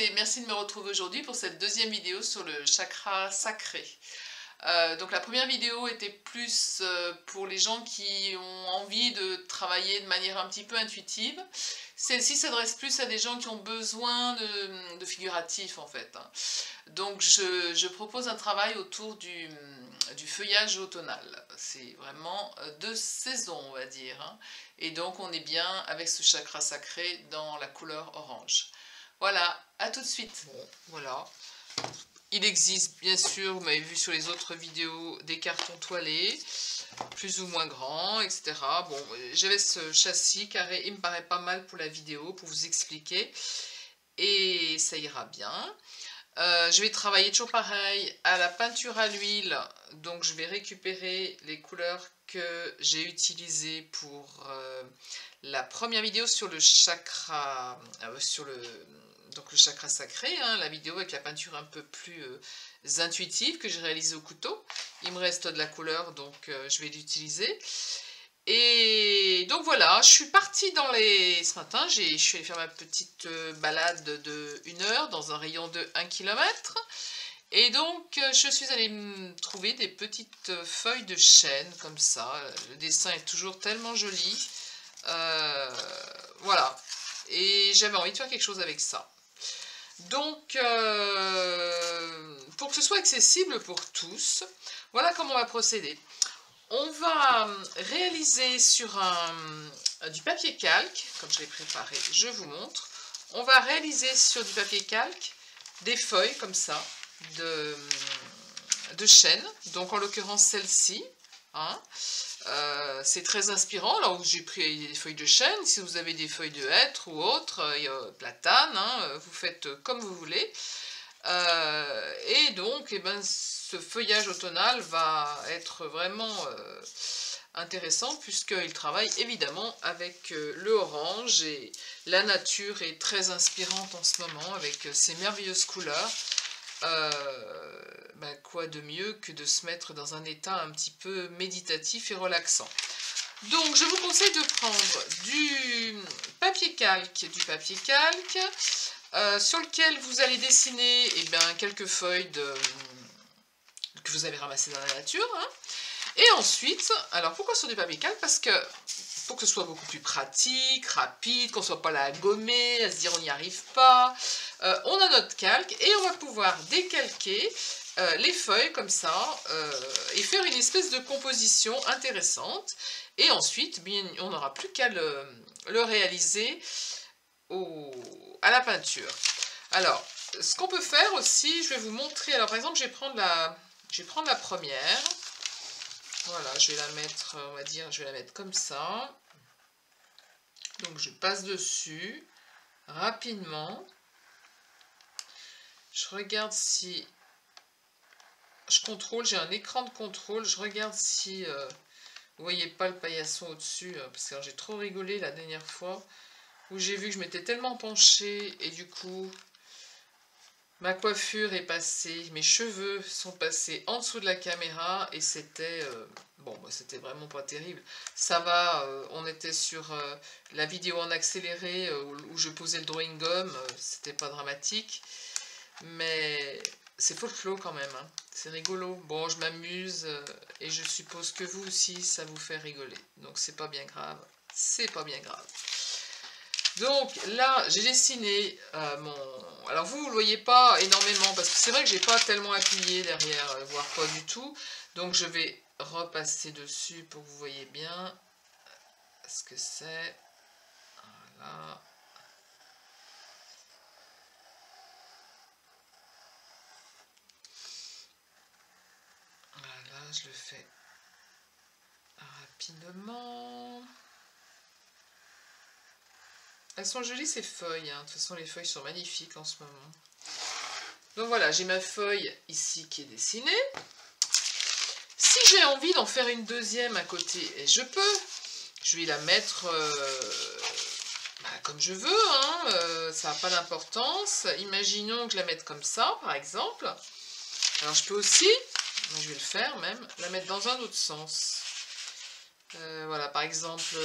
et merci de me retrouver aujourd'hui pour cette deuxième vidéo sur le chakra sacré. Donc la première vidéo était plus pour les gens qui ont envie de travailler de manière un petit peu intuitive. Celle-ci s'adresse plus à des gens qui ont besoin de figuratif en fait. Donc je propose un travail autour du feuillage automnal. C'est vraiment de saison on va dire. Et donc on est bien avec ce chakra sacré dans la couleur orange. Voilà, à tout de suite. Bon, voilà. Il existe bien sûr, vous m'avez vu sur les autres vidéos, des cartons toilés, plus ou moins grands, etc. Bon, j'avais ce châssis carré, il me paraît pas mal pour la vidéo, pour vous expliquer. Et ça ira bien. Je vais travailler toujours pareil à la peinture à l'huile, donc je vais récupérer les couleurs que j'ai utilisées pour la première vidéo sur le chakra, donc le chakra sacré, hein, la vidéo avec la peinture un peu plus intuitive que j'ai réalisée au couteau. Il me reste de la couleur, donc je vais l'utiliser. Et donc voilà, je suis partie ce matin, je suis allée faire ma petite balade de 1 heure dans un rayon de 1 km. Et donc je suis allée me trouver des petites feuilles de chêne comme ça. Le dessin est toujours tellement joli. Voilà. Et j'avais envie de faire quelque chose avec ça. Donc, pour que ce soit accessible pour tous, voilà comment on va procéder. On va réaliser sur du papier calque, comme je l'ai préparé, je vous montre. On va réaliser sur du papier calque des feuilles comme ça de chêne, donc en l'occurrence celle-ci. Hein. C'est très inspirant, alors j'ai pris des feuilles de chêne, si vous avez des feuilles de hêtre ou autre, platane, hein, vous faites comme vous voulez. Et donc, ce feuillage automnal va être vraiment intéressant puisqu'il travaille évidemment avec le orange et la nature est très inspirante en ce moment avec ces merveilleuses couleurs. Quoi de mieux que de se mettre dans un état un petit peu méditatif et relaxant. Donc je vous conseille de prendre du papier calque, sur lequel vous allez dessiner quelques feuilles que vous avez ramassées dans la nature. Hein. Et ensuite, alors pourquoi sur du papier calque? Parce que pour que ce soit beaucoup plus pratique, rapide, qu'on ne soit pas là à gommer, à se dire on n'y arrive pas, on a notre calque et on va pouvoir décalquer les feuilles comme ça et faire une espèce de composition intéressante. Et ensuite, on n'aura plus qu'à le réaliser à la peinture. Alors, ce qu'on peut faire aussi, je vais vous montrer. Alors, par exemple, je vais prendre la première. Voilà, je vais la mettre, on va dire, je vais la mettre comme ça. Donc, je passe dessus rapidement. Je regarde si... Je contrôle, j'ai un écran de contrôle. Je regarde si vous voyez pas le paillasson au-dessus. Parce que j'ai trop rigolé la dernière fois. Où j'ai vu que je m'étais tellement penchée. Et du coup, ma coiffure est passée. Mes cheveux sont passés en dessous de la caméra. Et c'était... c'était vraiment pas terrible. Ça va, on était sur la vidéo en accéléré où je posais le drawing gomme. C'était pas dramatique. Mais... c'est folklore quand même, hein. C'est rigolo. Bon, je m'amuse et je suppose que vous aussi, ça vous fait rigoler. Donc, c'est pas bien grave. C'est pas bien grave. Donc, là, j'ai dessiné mon... Alors, vous ne le voyez pas énormément parce que c'est vrai que j'ai pas tellement appuyé derrière, voire pas du tout. Donc, je vais repasser dessus pour que vous voyez bien ce que c'est. Voilà. Voilà, je le fais rapidement. Elles sont jolies ces feuilles, hein. De toute façon les feuilles sont magnifiques en ce moment. Donc voilà, j'ai ma feuille ici qui est dessinée. Si j'ai envie d'en faire une deuxième à côté, et je peux, je vais la mettre comme je veux, hein. Ça n'a pas d'importance. Imaginons que je la mette comme ça, par exemple. Alors je peux aussi... je vais le faire même, la mettre dans un autre sens. Voilà, par exemple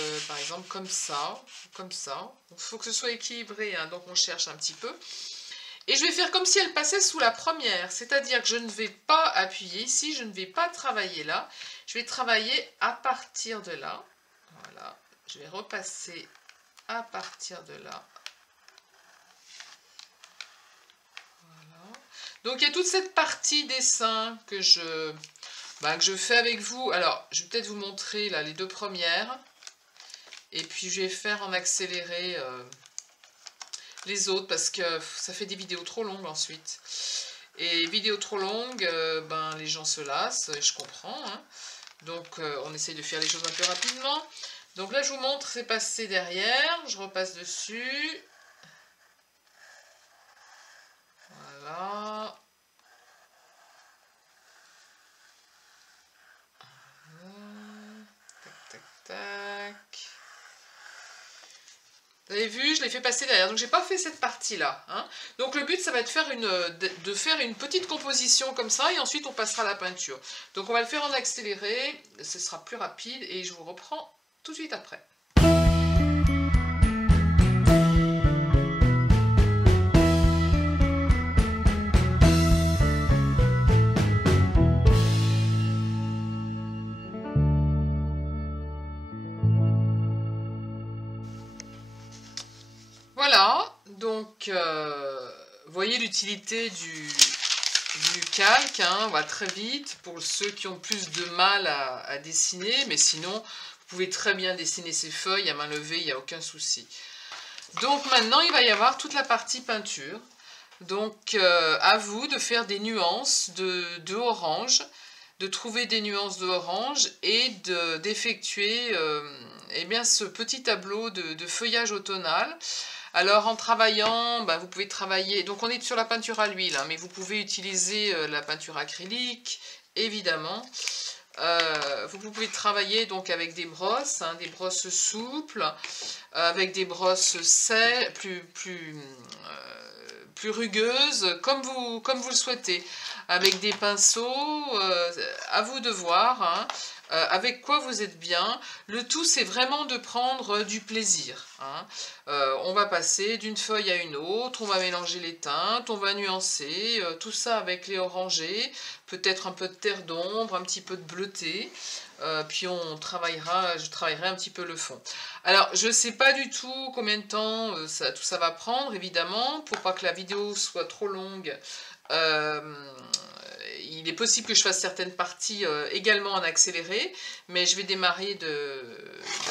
comme ça, comme ça. Il faut que ce soit équilibré, hein, donc on cherche un petit peu. Et je vais faire comme si elle passait sous la première, c'est-à-dire que je ne vais pas appuyer ici, je ne vais pas travailler là, je vais travailler à partir de là. Voilà, je vais repasser à partir de là. Voilà. Donc il y a toute cette partie dessin que je fais avec vous. Alors, je vais peut-être vous montrer là les deux premières. Et puis je vais faire en accéléré les autres parce que ça fait des vidéos trop longues ensuite. Et vidéos trop longues, les gens se lassent, et je comprends. Hein. Donc on essaye de faire les choses un peu rapidement. Donc là je vous montre, c'est passé derrière, je repasse dessus. Voilà. Tac, tac, tac. Vous avez vu, je l'ai fait passer derrière, donc j'ai pas fait cette partie-là. Hein. Donc le but, ça va être de faire une petite composition comme ça, et ensuite on passera à la peinture. Donc on va le faire en accéléré, ce sera plus rapide, et je vous reprends tout de suite après. Voilà, donc vous voyez l'utilité du calque, hein, on va très vite pour ceux qui ont plus de mal à dessiner, mais sinon vous pouvez très bien dessiner ces feuilles à main levée, il n'y a aucun souci. Donc maintenant il va y avoir toute la partie peinture, donc à vous de faire des nuances de orange, de trouver des nuances de orange et d'effectuer ce petit tableau de feuillage automnal. Alors en travaillant, vous pouvez travailler, donc on est sur la peinture à l'huile, hein, mais vous pouvez utiliser la peinture acrylique, évidemment. Vous pouvez travailler donc avec des brosses, hein, des brosses souples, avec des brosses plus rugueuses, comme vous le souhaitez, avec des pinceaux, à vous de voir, hein, avec quoi vous êtes bien. Le tout, c'est vraiment de prendre du plaisir. Hein. On va passer d'une feuille à une autre, on va mélanger les teintes, on va nuancer, tout ça avec les orangés, peut-être un peu de terre d'ombre, un petit peu de bleuté. Puis je travaillerai un petit peu le fond. Alors, je ne sais pas du tout combien de temps tout ça va prendre, évidemment, pour pas que la vidéo soit trop longue. Il est possible que je fasse certaines parties également en accéléré, mais je vais démarrer de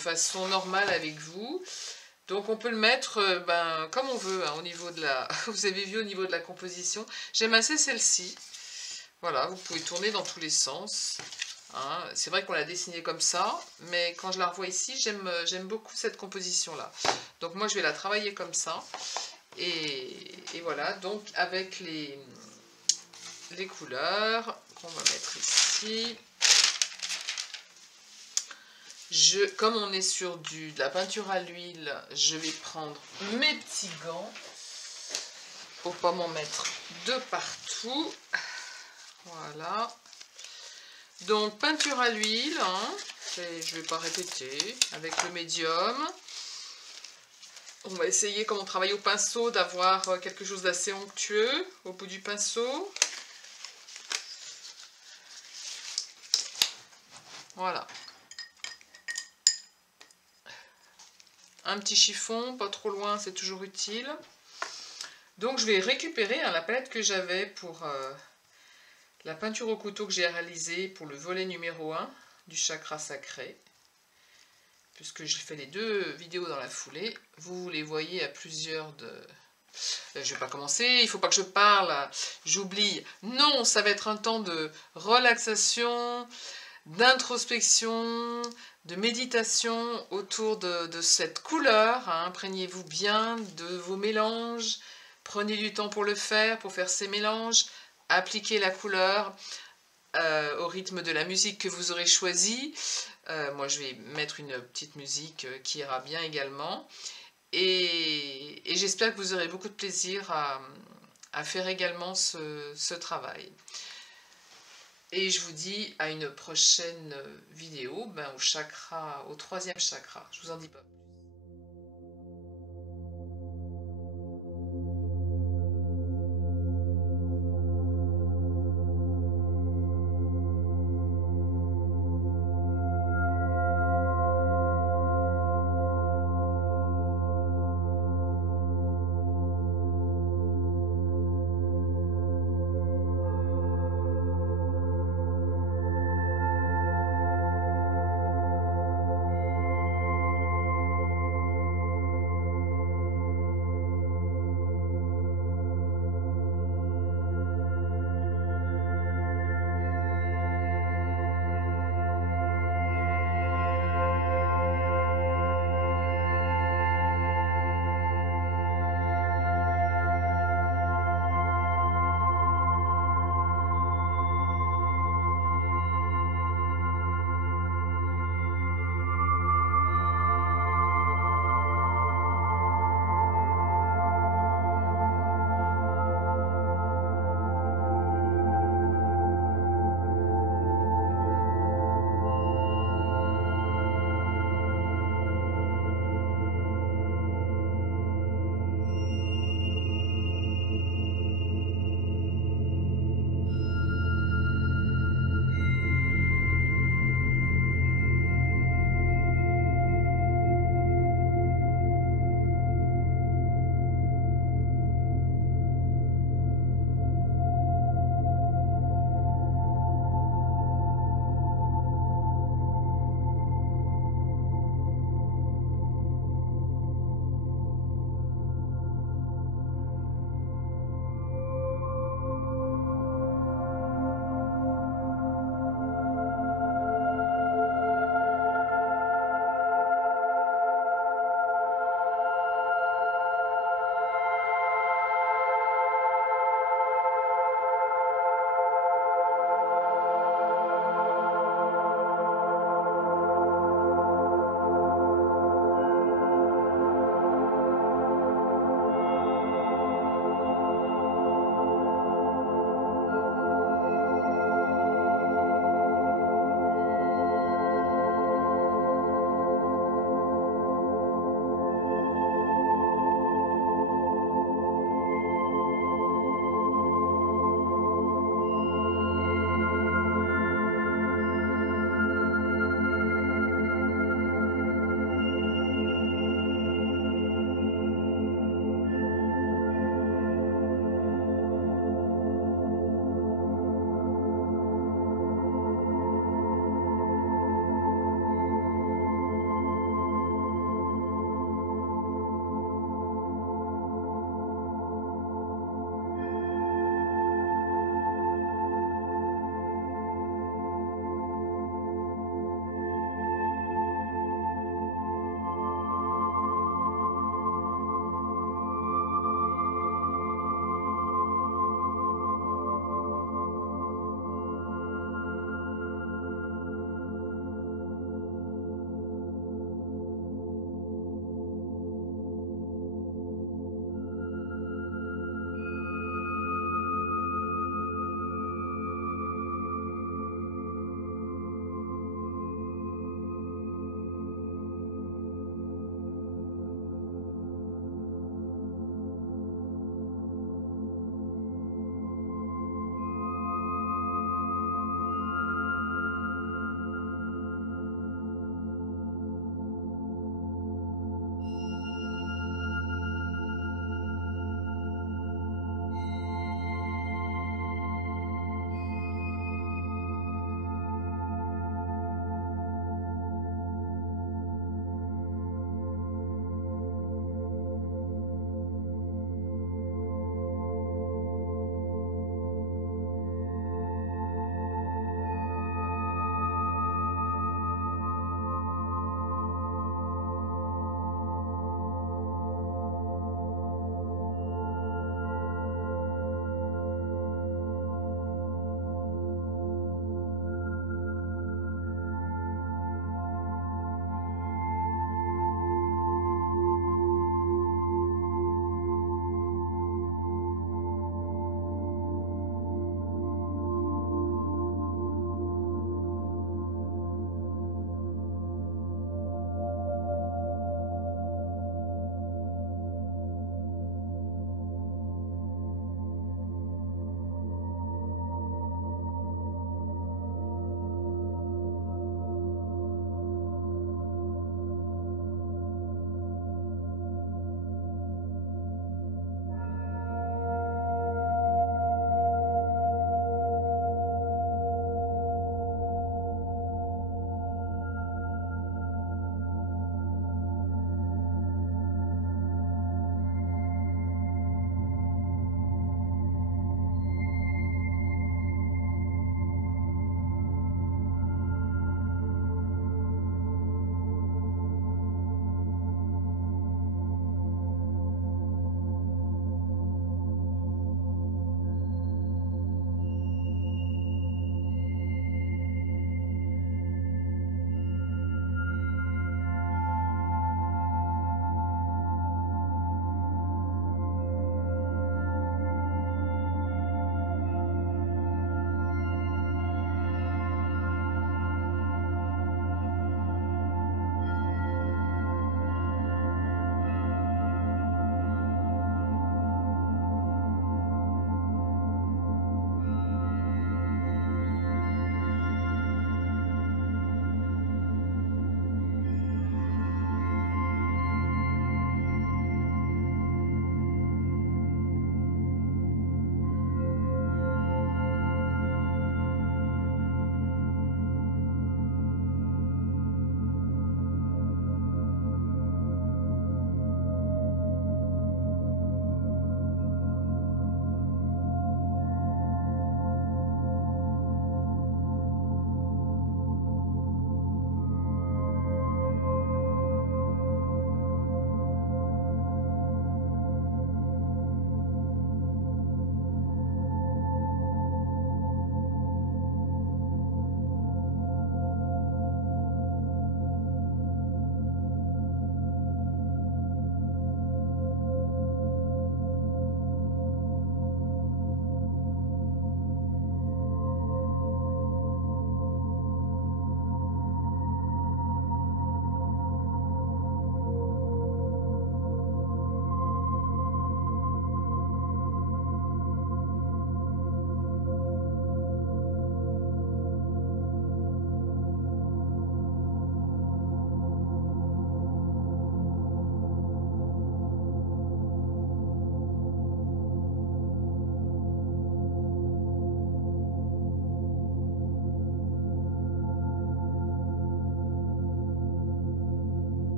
façon normale avec vous. Donc on peut le mettre comme on veut, hein, au niveau de la... Vous avez vu au niveau de la composition. J'aime assez celle-ci. Voilà, vous pouvez tourner dans tous les sens. Hein. C'est vrai qu'on l'a dessinée comme ça, mais quand je la revois ici, j'aime beaucoup cette composition-là. Donc moi, je vais la travailler comme ça. Et voilà, donc avec les couleurs qu'on va mettre ici. Comme on est sur de la peinture à l'huile, je vais prendre mes petits gants pour pas m'en mettre de partout. Voilà. Donc peinture à l'huile, hein, je vais pas répéter, avec le médium. On va essayer, comme on travaille au pinceau, d'avoir quelque chose d'assez onctueux au bout du pinceau. Voilà. Un petit chiffon, pas trop loin, c'est toujours utile. Donc je vais récupérer la palette que j'avais pour la peinture au couteau que j'ai réalisée pour le volet numéro 1 du chakra sacré. Puisque j'ai fait les deux vidéos dans la foulée, vous les voyez à plusieurs de... Je ne vais pas commencer, il ne faut pas que je parle, j'oublie. Non, ça va être un temps de relaxation, d'introspection, de méditation autour de cette couleur. Hein. Imprégnez-vous bien de vos mélanges, prenez du temps pour le faire, pour faire ces mélanges, appliquez la couleur au rythme de la musique que vous aurez choisie. Moi, je vais mettre une petite musique qui ira bien également. Et j'espère que vous aurez beaucoup de plaisir à faire également ce travail. Et je vous dis à une prochaine vidéo au 3e chakra. Je vous en dis pas.